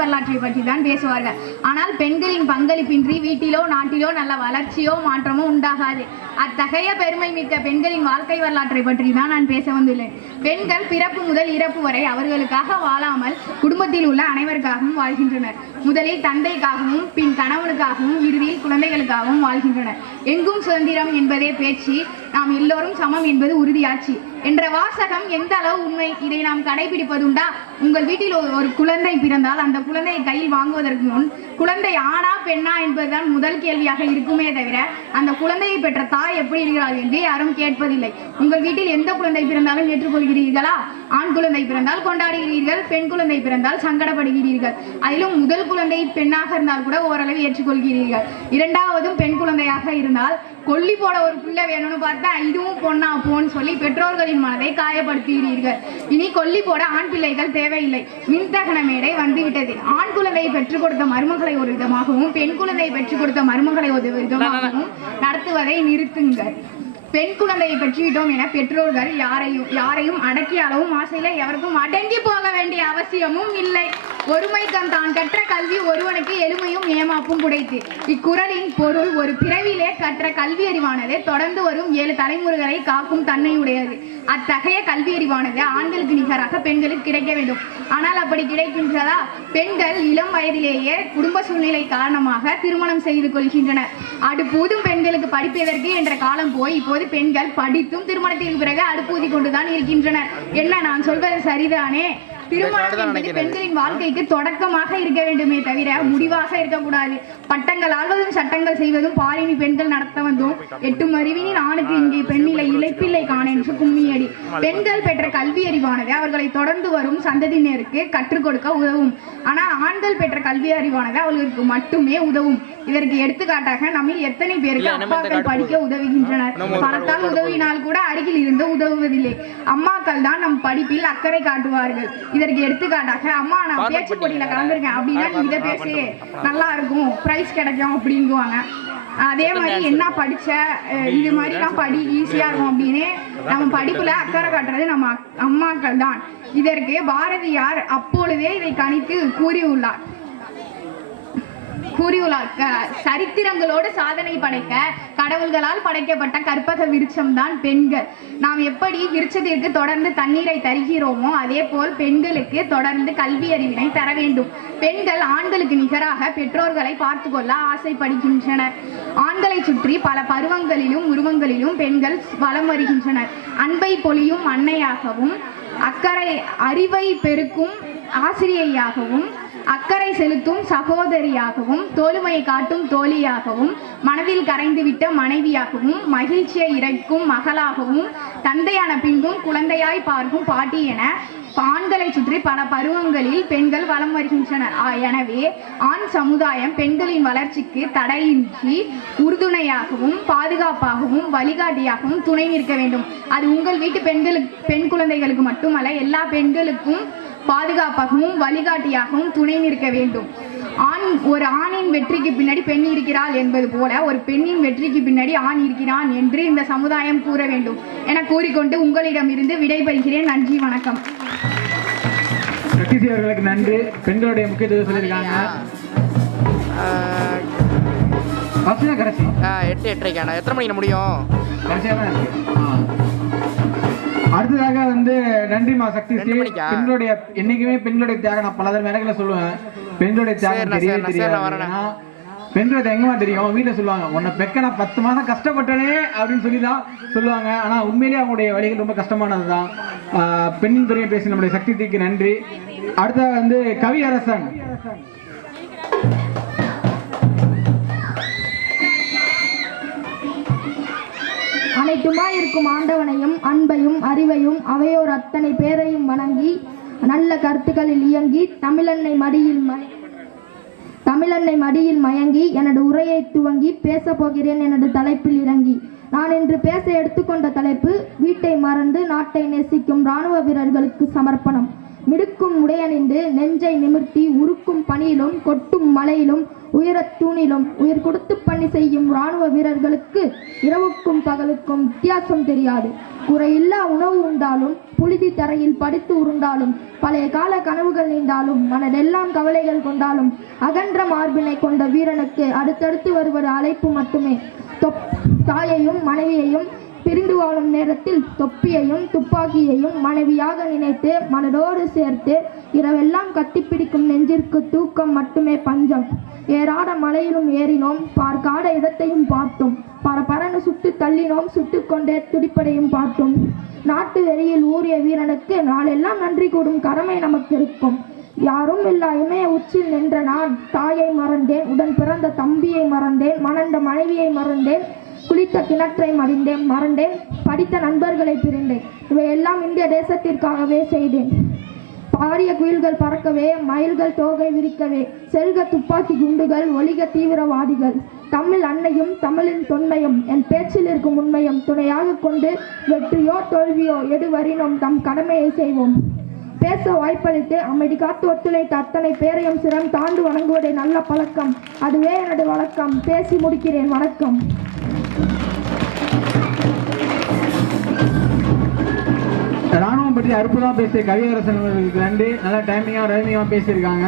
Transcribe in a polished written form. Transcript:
வரலாற்றை பற்றி தான் பேசுவார்கள். ஆனால் பெண்களின் பங்களிப்பின்றி வீட்டிலோ நாட்டிலோ நல்ல வளர்ச்சியோ மாற்றமோ உண்டாகாது. அத்தகைய பெருமை மிக்க பெண்களின் வாழ்க்கை வரலாற்றை பற்றி தான் நான் பேச வந்துள்ளேன். பெண்கள் பிறப்பு முதல் இறப்பு வரை அவர்களுக்காக வாழாமல் குடும்பத்தில் உள்ள அனைவருக்காகவும் வாழ்கின்றனர். முதலில் தந்தைக்காகவும், பின் கணவனுக்காகவும், இறுதியில் குழந்தைகளுக்காகவும் வாழ்கின்றனர். எங்கும் சுதந்திரம் என்பதே பேச்சு, நாம் எல்லோரும் சமம் என்பது உறுதியாச்சு என்ற வாசகம் எந்த அளவு உண்மை, இதை நாம் கடைபிடிப்பதுண்டா? உங்கள் வீட்டில் ஒரு குழந்தை பிறந்தால் அந்த குழந்தையை கையில் வாங்குவதற்கு முன் குழந்தை ஆணா பெண்ணா என்பதுதான் முதல் கேள்வியாக இருக்குமே தவிர அந்த குழந்தையை பெற்ற தாய் எப்படி இருக்கிறாள் என்று யாரும் கேட்பதில்லை. உங்கள் வீட்டில் எந்த குழந்தை பிறந்தாலும் ஏற்றுக்கொள்கிறீர்களா? ஆண் குழந்தை பிறந்தால் கொண்டாடுகிறீர்கள், பெண் குழந்தை பிறந்தால் சங்கடப்படுகிறீர்கள். அதிலும் முதல் குழந்தை பெண்ணாக இருந்தால் கூட ஓரளவு ஏற்றுக்கொள்கிறீர்கள். இரண்டாவதும் பெண் குழந்தையாக இருந்தால் கொல்லி போட ஒரு பிள்ளை வேணும்னு பார்த்தா இதுவும் பொண்ணா போன்னு சொல்லி பெற்றோர்களின் மனதை காயப்படுத்துகிறீர்கள். இனி கொல்லி போட ஆண் பிள்ளைகள் தேவையில்லை, மின்தகன மேடை வந்துவிட்டது. ஆண் குழந்தையை பெற்றுக் கொடுத்த மருமகளை ஒரு விதமாகவும், பெண் குழந்தையை பெற்றுக் கொடுத்த மருமகளை ஒரு விதமாகவும் நடத்துவதை நிறுத்துங்கள். பெண் குழந்தையை பெற்றுவிட்டோம் என பெற்றோர்கள் யாரையும் அடக்கிய அளவும் ஆசையில எவருக்கும் அடங்கி போக வேண்டிய அவசியமும் இல்லை. ஒருமைக்கம் தான் கற்ற கல்வி ஒருவனுக்கு எளிமையும் ஏமாப்பும் புடைத்து. இக்குறளின் பொருள், ஒரு பிறவிலே கற்ற கல்வி அறிவானது தொடர்ந்து வரும் 7 தலைமுறைகளை காக்கும் தன்மையுடையது. அத்தகைய கல்வி அறிவானது ஆண்களுக்கு நிகராக பெண்களுக்கு கிடைக்க வேண்டும். ஆனால் அப்படி கிடைக்கின்றதா? பெண்கள் இளம் வயதிலேயே குடும்ப சூழ்நிலை காரணமாக திருமணம் செய்து கொள்கின்றனர். அடுப்பூதும் பெண்களுக்கு படிப்பதற்கு என்ற காலம் போய் இப்போது பெண்கள் படித்தும் திருமணத்திற்கு பிறகு அடுப்பூதி கொண்டுதான் இருக்கின்றனர். என்ன நான் சொல்வது சரிதானே? திருமணம் என்பது பெண்களின் வாழ்க்கைக்கு தொடக்கமாக இருக்க வேண்டுமே தவிர முடிவாக இருக்கக்கூடாது. பட்டங்கள் ஆள்வதும் சட்டங்கள் செய்வதும் பாலினி பெண்கள் நடத்த வந்தோம். 8 அறிவினில் ஆணுக்கு இங்கே பெண்ணிலை இழைப்பில்லை காண என்று கும்மியடி. பெண்கள் பெற்ற கல்வி அறிவானது அவர்களை தொடர்ந்து வரும் சந்ததியினருக்கு கற்றுக் கொடுக்க உதவும். ஆனால் ஆண்கள் பெற்ற கல்வி அறிவானது அவர்களுக்கு மட்டுமே உதவும். இதற்கு எடுத்துக்காட்டாக நம்மில் எத்தனை பேருக்கு அப்பாக்கள் படிக்க உதவுகின்றனர்? பணத்தால் உதவினால் கூட அருகில் இருந்து உதவுவதில்லை. அம்மாக்கள் தான் நம் படிப்பில் அக்கறை காட்டுவார்கள். இதற்கு எடுத்துக்காட்டாக, அம்மா நான் பேச்சு போட்டியில கலந்துருக்கேன் அப்படின்னா இதை பேசி நல்லா இருக்கும், பிரைஸ் கிடைக்கும் அப்படிங்குவாங்க. அதே மாதிரி என்ன படிச்ச, இது மாதிரிலாம் படி ஈஸியா இருக்கும் அப்படின்னு நம்ம படிப்புல அக்கறை காட்டுறது நம்ம அம்மாக்கள் தான். இதற்கு பாரதியார் அப்பொழுதே இதை கணித்து கூறியுள்ளார். சரித்திரங்களோடு சாதனை படைக்க கடவுள்களால் படைக்கப்பட்ட கற்பக விருட்சம் தான் பெண்கள். நாம் எப்படி விருட்சத்திற்கு தொடர்ந்து தண்ணீரை தருகிறோமோ அதே போல் பெண்களுக்கு தொடர்ந்து கல்வி அறிவினை தர வேண்டும். பெண்கள் ஆண்களுக்கு நிகராக பெற்றோர்களை பார்த்து கொள்ள ஆசைப்படுகின்றனர். ஆண்களை சுற்றி பல பருவங்களிலும் உருவங்களிலும் பெண்கள் வலம் வருகின்றனர். அன்பை பொழியும் அன்னையாகவும், அக்கறை அறிவை பெருக்கும் ஆசிரியையாகவும், அக்கறை செலுத்தும் சகோதரியாகவும், தோளுமையை காட்டும் தோழியாகவும், மனதில் கரைந்துவிட்ட மனைவியாகவும், மகிழ்ச்சியை இறைக்கும் மகளாகவும், தந்தையான பின்பும் குழந்தையாய் பார்க்கும் பாட்டி என ஆண்களை சுற்றி பல பருவங்களில் பெண்கள் வலம் வருகின்றனர். எனவே ஆண் சமுதாயம் பெண்களின் வளர்ச்சிக்கு தடையின்றி உறுதுணையாகவும், பாதுகாப்பாகவும், வழிகாட்டியாகவும் துணை நிற்க வேண்டும். அது உங்கள் வீட்டு பெண் குழந்தைகளுக்கு மட்டுமல்ல, எல்லா பெண்களுக்கும் பாதுகாப்பாகவும் வழிகாட்டியாகவும் துணை நிற்க வேண்டும். ஒரு ஆணின் வெற்றிக்கு பின்னாடி பெண் இருக்கிறாள் என்பது போல ஒரு பெண்ணின் வெற்றிக்கு பின்னாடி ஆண் இருக்கிறான் என்று இந்த சமுதாயம் கூற வேண்டும் என கூறிக்கொண்டு உங்களிடமிருந்து விடைபெறுகிறேன். நன்றி, வணக்கம். அவர்களுக்கு நன்றி. பெண்களுடைய முக்கியத்துவம் சொல்லியிருக்காங்க. 8:30 எத்தனை மணிக்கு முடியும்? அடுத்ததாக நன்றிமா சக்தி. பெண்களுடைய என்னைக்குமே பெண்களுடைய தியாகம் நான் பல மேடைகளை சொல்லுவேன். பெண்களுடைய தியாகம் தெரியவே தெரியாது. பெண்களுடைய எங்கமா தெரியும், வீட்டில் சொல்லுவாங்க உன்னை பெக்க நான் 10 மாதம் கஷ்டப்பட்டனே அப்படின்னு சொல்லி தான் சொல்லுவாங்க. ஆனால் உண்மையிலேயே அவங்களுடைய வழிகள் ரொம்ப கஷ்டமானது தான். பெண்ணின் துறையை பேசி நம்முடைய சக்திக்கு நன்றி. அடுத்ததாக கவி அரசன். அனைத்துமாய் இருக்கும் ஆண்டவனையும் அன்பையும் அறிவையும் அவையோர் அத்தனை பேரையும் வணங்கி நல்ல கருத்துக்களில் இயங்கி தமிழன்னை மடியில் மயங்கி எனது உரையை துவங்கி பேச போகிறேன். எனது தலைப்பில் இறங்கி நான் இன்று பேச எடுத்துக்கொண்ட தலைப்பு வீட்டை மறந்து நாட்டை நேசிக்கும் இராணுவ வீரர்களுக்கு சமர்ப்பணம். மிடுக்கும் உடையணிந்து நெஞ்சை நிமிர்த்தி உருக்கும் பணி பனியிலும் கொட்டும் மழையிலும் உயரத் தூணிலும் உயிர் கொடுத்து பணி செய்யும் இராணுவ வீரர்களுக்கு இரவுக்கும் பகலுக்கும் வித்தியாசம் தெரியாது. குறையில்லா உணவு உண்டாலும் புழுதி தரையில் படித்து உருண்டாலும் பழைய கால கனவுகள் நீண்டாலும் மனதெல்லாம் கவலைகள் கொண்டாலும் அகன்ற மார்பினை கொண்ட வீரனுக்கு அடுத்தடுத்து வருவது அழைப்பு மட்டுமே. தாயையும் மனைவியையும் பிரிந்து வாழும் நேரத்தில் தொப்பியையும் துப்பாக்கியையும் மனைவியாக நினைத்து மனதோடு சேர்த்து இரவெல்லாம் கட்டிப்பிடிக்கும் நெஞ்சிற்கு தூக்கம் மட்டுமே பஞ்சம். ஏறாத மலையிலும் ஏறினோம், பார்க்காத இடத்தையும் பார்த்தோம், பரபரன்னு சுட்டு தள்ளினோம், சுட்டுக்கொண்டே துடிப்படையும் பார்த்தோம். நாட்டு வெறியில் ஊறிய வீரனுக்கு நாளெல்லாம் நன்றி கூடும் கடமை நமக்கு இருக்கும். யாரும் இல்லா இமய உச்சில் நின்ற நான் தாயை மறந்தேன், உடன் பிறந்த தம்பியை மறந்தேன், மணந்த மனைவியை மறந்தேன், குளித்த கிணற்றை மறந்தேன், படித்த நண்பர்களை பிரிந்தேன். இவையெல்லாம் இந்திய தேசத்திற்காகவே செய்தேன். பாரிய குயில்கள் பறக்கவே, மயில்கள் தோகை விரிக்கவே, செல்க துப்பாக்கி குண்டுகள், ஒலிக தீவிரவாதிகள். தமிழ் அன்னையும் தமிழின் தொன்மையும் என் பேச்சில் இருக்கும் உண்மையும் துணையாக கொண்டு வெற்றியோ தோல்வியோ எடுவரினும் தம் கடமையை செய்வோம். பேச வாய்ப்பளித்து அமைதி காத்து ஒத்துழைத்த அத்தனை பேரையும் சிரம் தாண்டு வணங்குவதே நல்ல பழக்கம். அதுவே எனது வழக்கம். பேசி முடிக்கிறேன். வணக்கம். ராணுவம் பற்றி அற்புதமாக பேசிய கவியரசன் அவர்களுக்கு நன்றி. நல்லா டைமிங்காக ரைமிங்காக பேசியிருக்காங்க.